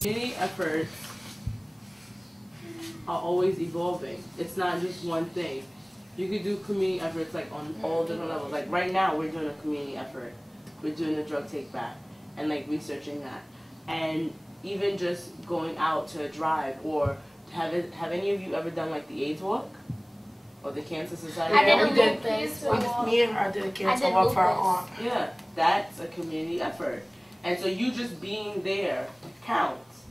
Community efforts are always evolving. It's not just one thing. You could do community efforts like on all different levels. Like right now, we're doing a community effort. We're doing the drug take back and like researching that, and even just going out to a drive or have any of you ever done like the AIDS walk or the Cancer Society? I did me and her did a cancer walk for our aunt. Yeah, that's a community effort, and so you just being there counts.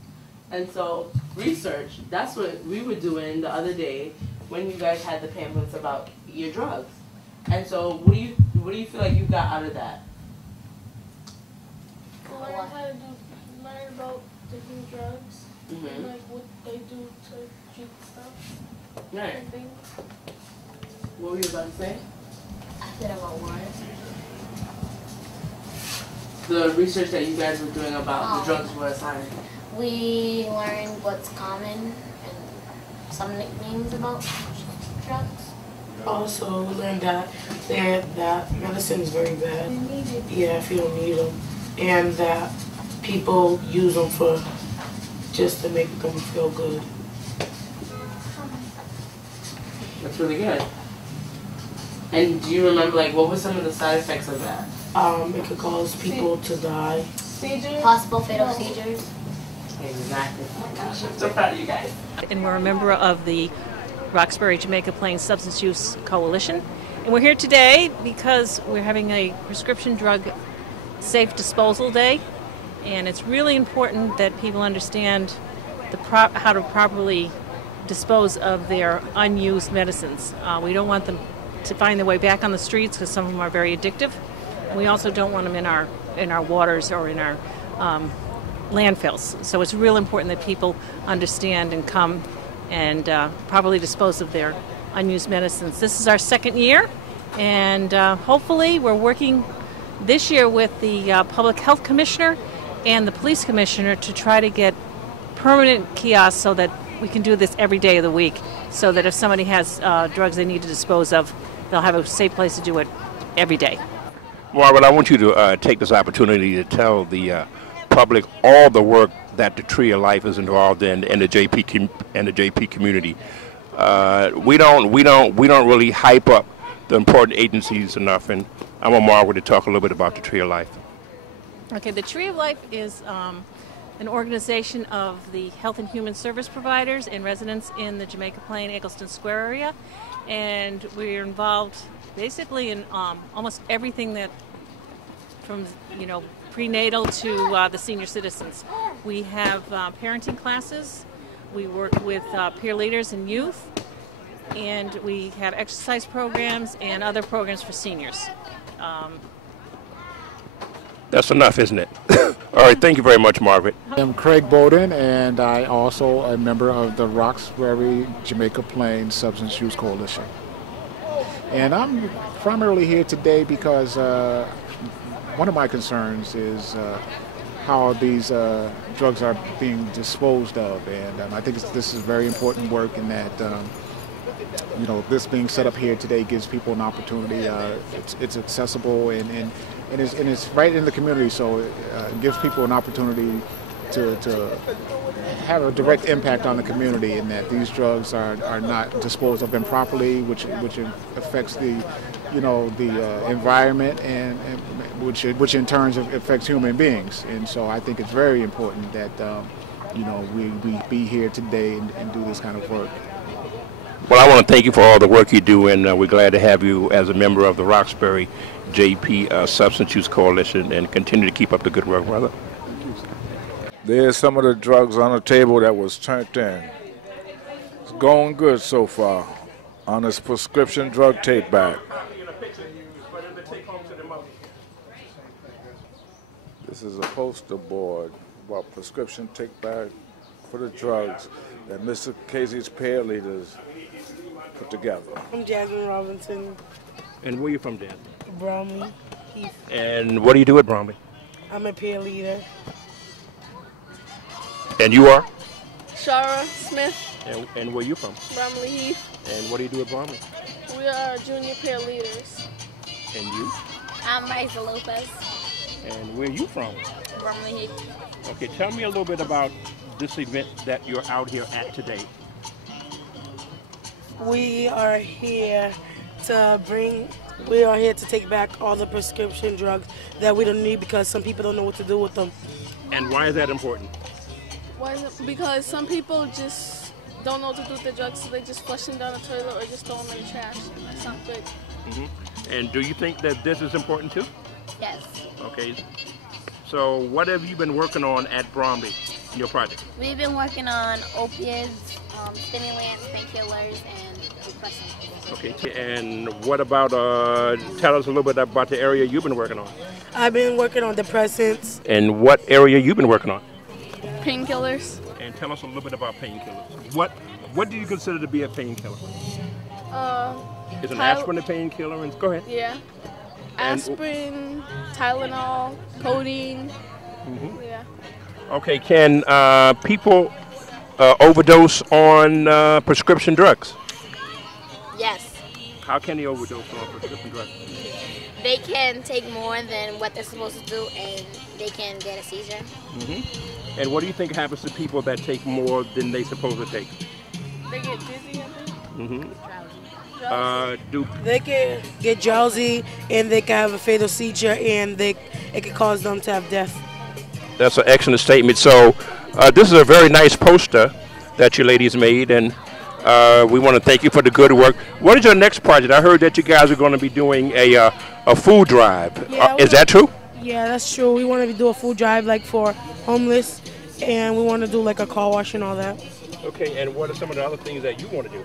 And so research, that's what we were doing the other day when you guys had the pamphlets about your drugs. And so what do you feel like you got out of that? Learn about different drugs and like what they do to treat stuff and things. What were you about to say? I said about water. The research that you guys were doing about the drugs were assigned. We learned what's common and some nicknames about drugs. Also learned that medicine is very bad. Yeah, if you don't need them, and that people use them for just to make them feel good. That's really good. And do you remember, like, what were some of the side effects of that? It could cause people to die. Seizures? Possible fatal seizures. Exactly. Oh my gosh, I'm so proud of you guys. And we're a member of the Roxbury Jamaica Plain Substance Use Coalition. And we're here today because we're having a prescription drug safe disposal day. And it's really important that people understand how to properly dispose of their unused medicines. We don't want them to find their way back on the streets because some of them are very addictive. We also don't want them in our waters or in our landfills. So it's real important that people understand and come and properly dispose of their unused medicines. This is our second year, and hopefully we're working this year with the Public Health Commissioner and the Police Commissioner to try to get permanent kiosks so that we can do this every day of the week, so that if somebody has drugs they need to dispose of, they'll have a safe place to do it every day. Margaret, I want you to take this opportunity to tell the public all the work that the Tree of Life is involved in the JP community. We don't really hype up the important agencies enough, and I want Margaret to talk a little bit about the Tree of Life. Okay, the Tree of Life is an organization of the health and human service providers and residents in the Jamaica Plain, Eggleston Square area, and we're involved basically in almost everything that, from prenatal to the senior citizens. We have parenting classes, we work with peer leaders and youth, and we have exercise programs and other programs for seniors. That's enough, isn't it? All right, thank you very much, Margaret. I'm Craig Bowden, and I also a member of the Roxbury Jamaica Plain Substance Use Coalition. And I'm primarily here today because one of my concerns is how these drugs are being disposed of, and I think this is very important work in that this being set up here today gives people an opportunity. It's accessible and it's right in the community, so it gives people an opportunity to have a direct impact on the community, in that these drugs are not disposed of improperly, which affects the environment and which in turn affects human beings. And so I think it's very important that we be here today and do this kind of work. Well, I want to thank you for all the work you do, and we're glad to have you as a member of the Roxbury JP Substance Use Coalition, and continue to keep up the good work, brother. There's some of the drugs on the table that was turned in. It's going good so far on this prescription drug Takeback. This is a poster board about prescription Takeback for the drugs that Mr. Casey's peer leaders put together. I'm Jasmine Robinson. And where are you from, Dan? Bromley, Heath. And what do you do at Bromley? I'm a peer leader. And you are? Shara Smith. And where are you from? Bromley Heath. And what do you do at Bromley? We are junior peer leaders. And you? I'm Raisa Lopez. And where are you from? Bromley Heath. Okay, tell me a little bit about this event that you're out here at today. We are here to take back all the prescription drugs that we don't need because some people don't know what to do with them. And why is that important? Because some people just don't know what to do with the drugs, so they just flush them down the toilet or just throw them in the trash. That's not good. And do you think that this is important too? Yes. Okay. So what have you been working on at Bromley in your project? We've been working on opiates, stimulants, painkillers, and depressants. Okay. And what about, tell us a little bit about the area you've been working on. I've been working on depressants. And what area you've been working on? Painkillers. And tell us a little bit about painkillers. What do you consider to be a painkiller? Is an aspirin a painkiller? And go ahead. Yeah. Aspirin, Tylenol, codeine. Yeah. Okay, can people overdose on prescription drugs? Yes. How can they overdose on prescription drugs? They can take more than what they're supposed to do, and they can get a seizure. And what do you think happens to people that take more than they supposed to take? They get dizzy, I think. They can get drowsy and they can have a fatal seizure and it can cause them to have death. That's an excellent statement. So this is a very nice poster that you ladies made, and we want to thank you for the good work. What is your next project? I heard that you guys are going to be doing a food drive. Yeah, is that true? Yeah, that's true. We want to do a food drive like for homeless, and we want to do like a car wash and all that. Okay, and what are some of the other things that you want to do?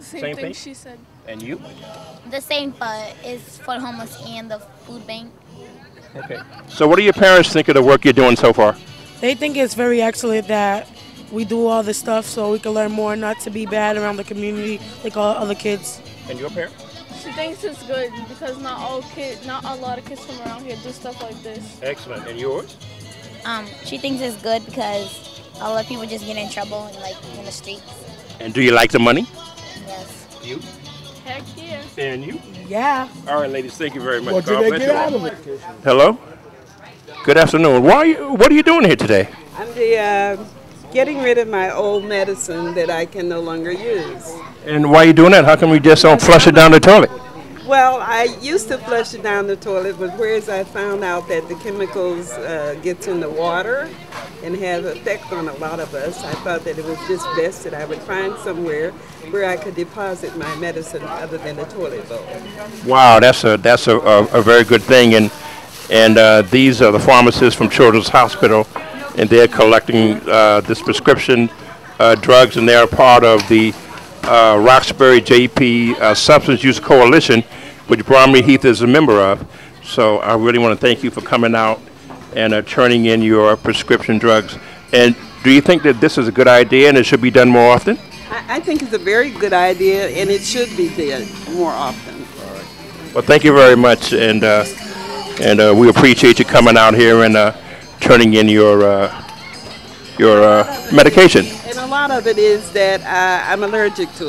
Same thing she said. And you? The same, but it's for the homeless and the food bank. Okay. So what do your parents think of the work you're doing so far? They think it's very excellent that we do all this stuff so we can learn more, not to be bad around the community like all other kids. And your parents? She thinks it's good because not a lot of kids from around here do stuff like this. Excellent. And yours? She thinks it's good because a lot of people just get in trouble in the streets. And do you like the money? Yes. You? Heck yeah. And you? Yeah. All right, ladies, thank you very much. What did they get out of it? Hello? Good afternoon. What are you doing here today? I'm getting rid of my old medicine that I can no longer use. And why are you doing that? How come you just don't flush it down the toilet? Well, I used to flush it down the toilet, but whereas I found out that the chemicals gets in the water and have an effect on a lot of us, I thought that it was just best that I would find somewhere where I could deposit my medicine other than a toilet bowl. Wow, that's a very good thing. And these are the pharmacists from Children's Hospital, and they're collecting this prescription drugs, and they're a part of the Roxbury JP Substance Use Coalition, which Bromley Heath is a member of. So I really want to thank you for coming out and turning in your prescription drugs. And do you think that this is a good idea and it should be done more often? I think it's a very good idea, and it should be done more often. All right. Well, thank you very much, and we appreciate you coming out here and turning in your medication. And a lot of it is that I'm allergic to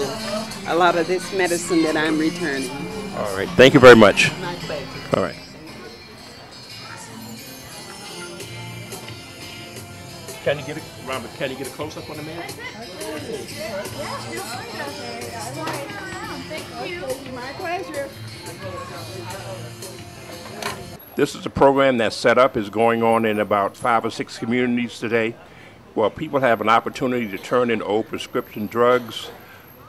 a lot of this medicine that I'm returning. All right. Thank you very much. My pleasure. All right. Can you get a Robert? Can you get a close up on the man? Thank you. My pleasure. This is a program that's set up, is going on in about 5 or 6 communities today, where people have an opportunity to turn in old prescription drugs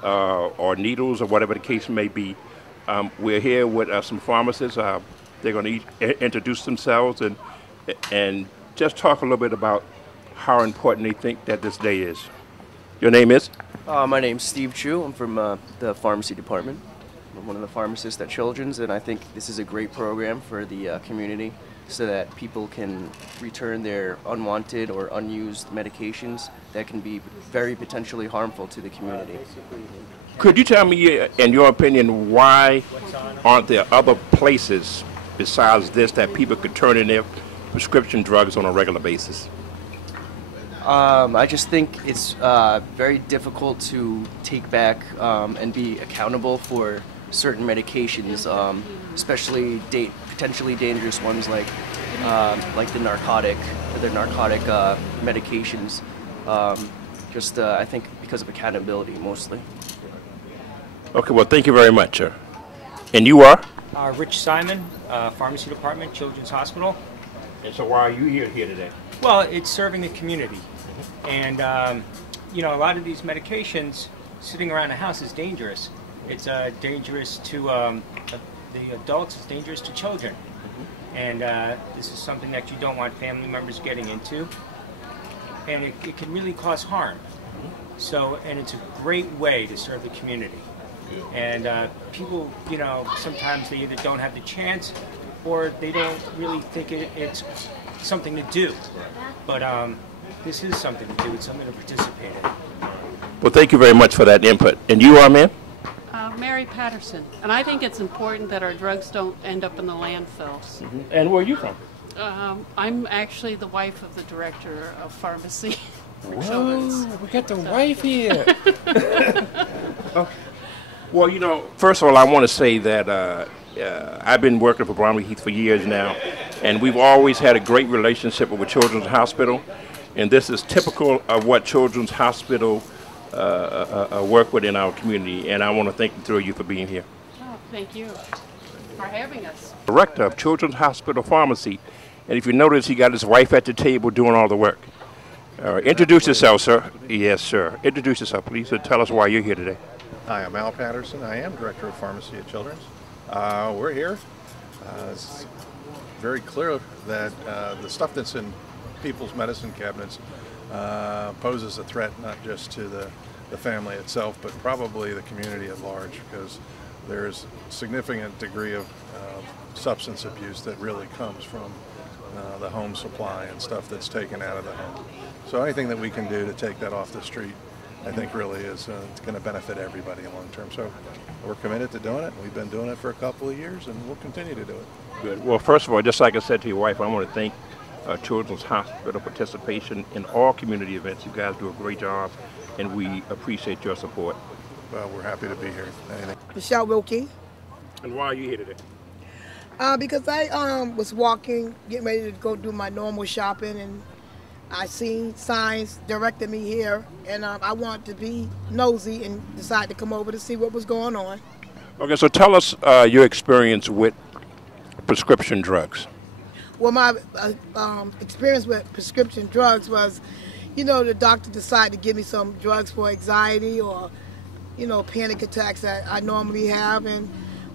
or needles or whatever the case may be. We're here with some pharmacists. They're going to introduce themselves and just talk a little bit about how important they think that this day is. Your name is? My name's Steve Chu. I'm from the pharmacy department. I'm one of the pharmacists at Children's, and I think this is a great program for the community so that people can return their unwanted or unused medications that can be very potentially harmful to the community. Could you tell me, in your opinion, why aren't there other places besides this that people could turn in their prescription drugs on a regular basis? I just think it's very difficult to take back and be accountable for certain medications, especially potentially dangerous ones like the narcotic medications. I think because of accountability mostly. Okay, well, thank you very much, sir. And you are? Rich Simon, Pharmacy Department, Children's Hospital. And so why are you here today? Well, it's serving the community. And, you know, a lot of these medications sitting around the house is dangerous. It's dangerous to the adults, it's dangerous to children. And this is something that you don't want family members getting into. And it can really cause harm. So, and it's a great way to serve the community. And people, you know, sometimes they either don't have the chance or they don't really think it's something to do. But this is something to do. It's something to participate in. Well, thank you very much for that input. And you are, ma'am? Mary Patterson. And I think it's important that our drugs don't end up in the landfills. And where are you from? I'm actually the wife of the director of pharmacy. Whoa, we got the wife here. Okay. Well, you know, first of all, I want to say that I've been working for Bromley Heath for years now, and we've always had a great relationship with Children's Hospital, and this is typical of what Children's Hospital work with in our community, and I want to thank the three of you for being here. Oh, thank you for having us. Director of Children's Hospital Pharmacy, and if you notice, he got his wife at the table doing all the work. Introduce yourself, sir. Yes, sir. Introduce yourself, please, and tell us why you're here today. Hi, I'm Al Patterson. I am Director of Pharmacy at Children's. We're here. It's very clear that the stuff that's in people's medicine cabinets poses a threat not just to the family itself, but probably the community at large, because there's a significant degree of substance abuse that really comes from the home supply and stuff that's taken out of the home. So anything that we can do to take that off the street, I think really is going to benefit everybody long term. So we're committed to doing it. We've been doing it for a couple of years, and we'll continue to do it. Good. Well, first of all, just like I said to your wife, I want to thank Children's Hospital participation in all community events. You guys do a great job, and we appreciate your support. Well, we're happy to be here. Michelle Wilkie. And why are you here today? Because I was walking, getting ready to go do my normal shopping, and I seen signs directed me here, and I wanted to be nosy and decided to come over to see what was going on. Okay, so tell us your experience with prescription drugs. Well, my experience with prescription drugs was, you know, the doctor decided to give me some drugs for anxiety or, you know, panic attacks that I normally have, and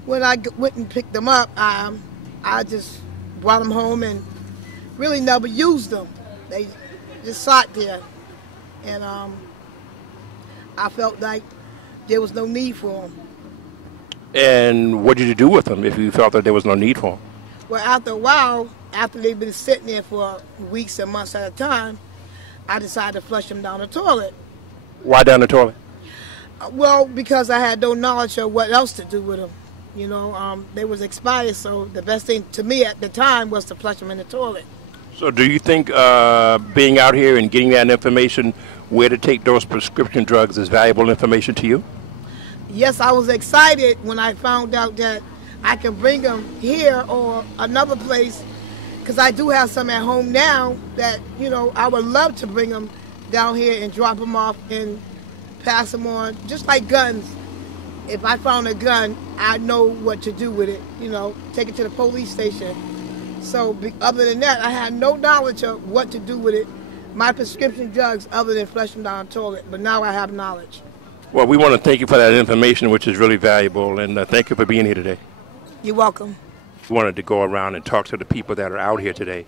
when I went and picked them up, I just brought them home and really never used them. They just sat there, and I felt like there was no need for them. And what did you do with them if you felt that there was no need for them? Well, after a while, after they've been sitting there for weeks and months at a time, I decided to flush them down the toilet. Why down the toilet? Well, because I had no knowledge of what else to do with them. You know, they was expired, so the best thing to me at the time was to flush them in the toilet. So do you think being out here and getting that information, where to take those prescription drugs, is valuable information to you? Yes, I was excited when I found out that I can bring them here or another place, because I do have some at home now that, you know, I would love to bring them down here and drop them off and pass them on, just like guns. If I found a gun, I know what to do with it, you know, take it to the police station. So other than that, I had no knowledge of what to do with it, my prescription drugs, other than flush them down the toilet. But now I have knowledge. Well, we want to thank you for that information, which is really valuable, and thank you for being here today. You're welcome. We wanted to go around and talk to the people that are out here today,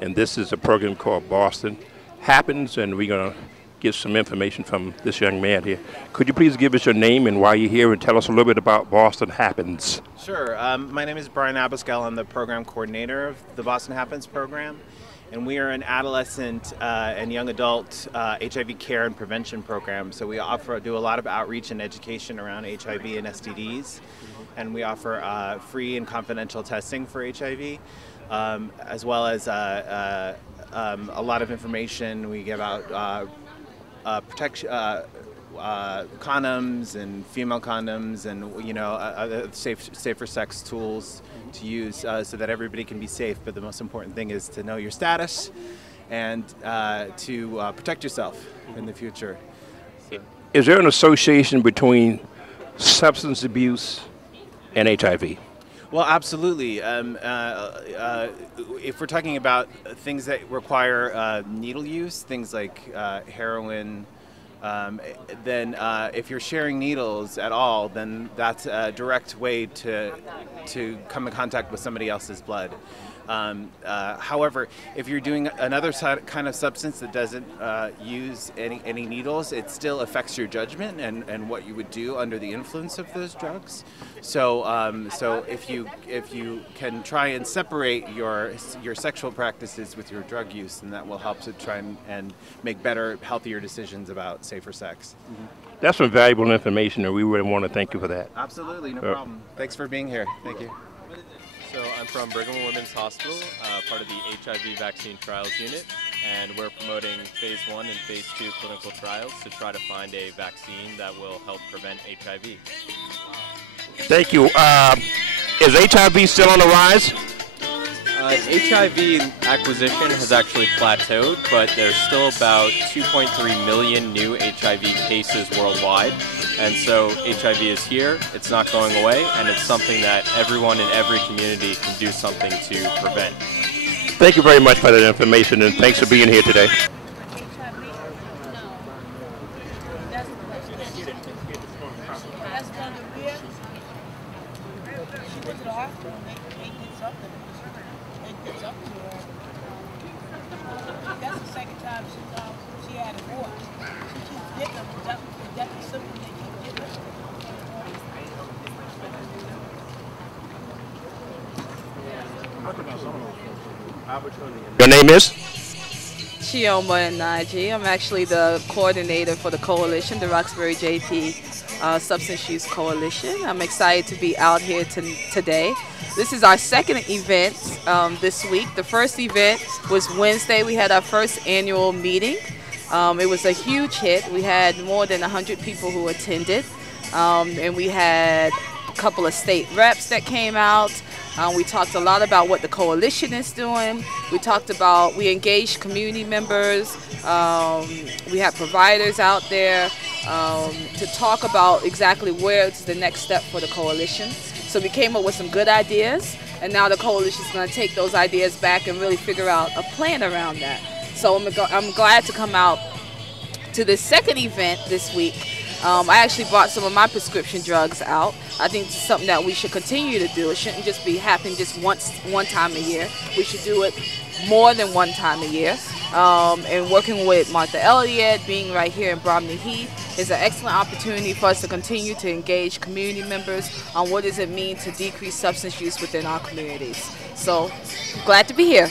and this is a program called Boston Happens, and we're going to get some information from this young man here. Could you please give us your name and why you're here, and tell us a little bit about Boston Happens? Sure. My name is Brian Abascal. I'm the program coordinator of the Boston Happens program, and we are an adolescent and young adult HIV care and prevention program. So we do a lot of outreach and education around HIV and STDs, and we offer free and confidential testing for HIV, as well as a lot of information. We give out condoms and female condoms and, you know, safer sex tools to use so that everybody can be safe. But the most important thing is to know your status and to protect yourself in the future. So. Is there an association between substance abuse and HIV? Well, absolutely. If we're talking about things that require needle use, things like heroin, then if you're sharing needles at all, then that's a direct way to come in contact with somebody else's blood. However, if you're doing another kind of substance that doesn't use any needles, it still affects your judgment and what you would do under the influence of those drugs. So, so if you can try and separate your sexual practices with your drug use, then that will help to try and make better, healthier decisions about safer sex. Mm-hmm. That's some valuable information, and we really want to thank you for that. Absolutely, no problem. Thanks for being here. Thank you. So I'm from Brigham and Women's Hospital, part of the HIV vaccine trials unit, and we're promoting phase 1 and phase 2 clinical trials to try to find a vaccine that will help prevent HIV. Thank you. Is HIV still on the rise? HIV acquisition has actually plateaued, but there's still about 2.3 million new HIV cases worldwide. And so HIV is here, it's not going away, and it's something that everyone in every community can do something to prevent. Thank you very much for that information, and thanks for being here today. That's the second time she had a boy. She keeps getting them. That's something they keep getting them. Your name is? Chioma Naji. I'm actually the coordinator for the coalition, the Roxbury JP Substance Use Coalition. I'm excited to be out here today. This is our second event this week. The first event was Wednesday. We had our first annual meeting. It was a huge hit. We had more than 100 people who attended, and we had a couple of state reps that came out. We talked a lot about what the coalition is doing. We engaged community members. We had providers out there to talk about exactly where's the next step for the coalition. So we came up with some good ideas, and now the coalition is going to take those ideas back and really figure out a plan around that. So I'm glad to come out to this second event this week. I actually brought some of my prescription drugs out. I think it's something that we should continue to do. It shouldn't just be happening just one time a year. We should do it more than one time a year. And working with Martha Elliott, being right here in Bromley Heath, is an excellent opportunity for us to continue to engage community members on what does it mean to decrease substance use within our communities. So, glad to be here.